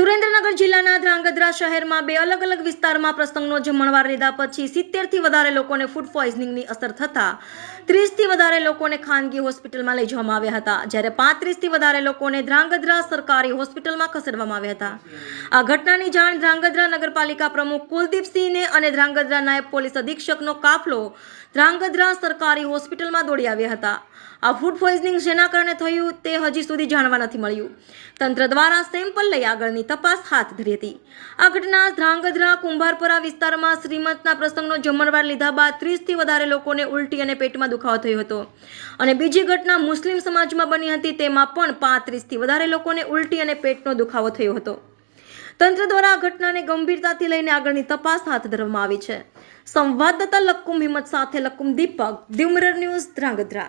સુરેન્દ્રનગર જિલ્લાના ધ્રાંગધ્રા શહેરમાં બે અલગ અલગ વિસ્તારમાં પ્રસંગનો જમણવાર લીધા પછી સિત્તેરથી વધારે લોકોને ફૂડ પોઈઝનિંગની અસર થતા ત્રીસથી વધારે લોકોને ખાનગી હોસ્પિટલમાં લઈ જવામાં આવ્યા હતા, જ્યારે પાંત્રીસથી વધારે લોકોને ધ્રાંગધ્રા સરકારી હોસ્પિટલમાં ખસેડવામાં આવ્યા હતા. આ ઘટનાની જાણ ધ્રાંગધ્રા નગરપાલિકા પ્રમુખ કુલદીપસિંહને અને ધ્રાંગધ્રા નાયબ પોલીસ અધિક્ષકનો કાફલો ધ્રાંગધ્રા સરકારી હોસ્પિટલમાં દોડી આવ્યા હતા. આ ફૂડ પોઈઝનિંગ જેના કારણે થયું તે હજી સુધી જાણવા નથી મળ્યું. તંત્ર દ્વારા સેમ્પલ લઈ આગળની તપાસ હાથ ધરી હતી. આ ઘટના ધ્રાંગધ્રા કુંભારપરા વિસ્તારમાં શ્રીમંતના પ્રસંગનો જમણવાર લીધા બાદ ત્રીસથી વધારે લોકોને ઉલટી અને પેટમાં દુખાવો થયો હતો. અને બીજી ઘટના મુસ્લિમ સમાજમાં બની હતી તેમાં પણ પાંત્રીસથી વધારે લોકોને ઉલટી અને પેટનો દુખાવો થયો હતો. તંત્ર દ્વારા આ ઘટનાને ગંભીરતાથી લઈને આગળની તપાસ હાથ ધરવામાં આવી છે. સંવાદદાતા લક્કુમ હિંમત સાથે લક્કુમ દીપક દ્યુમર ન્યૂઝ ધ્રાંગધ્રા.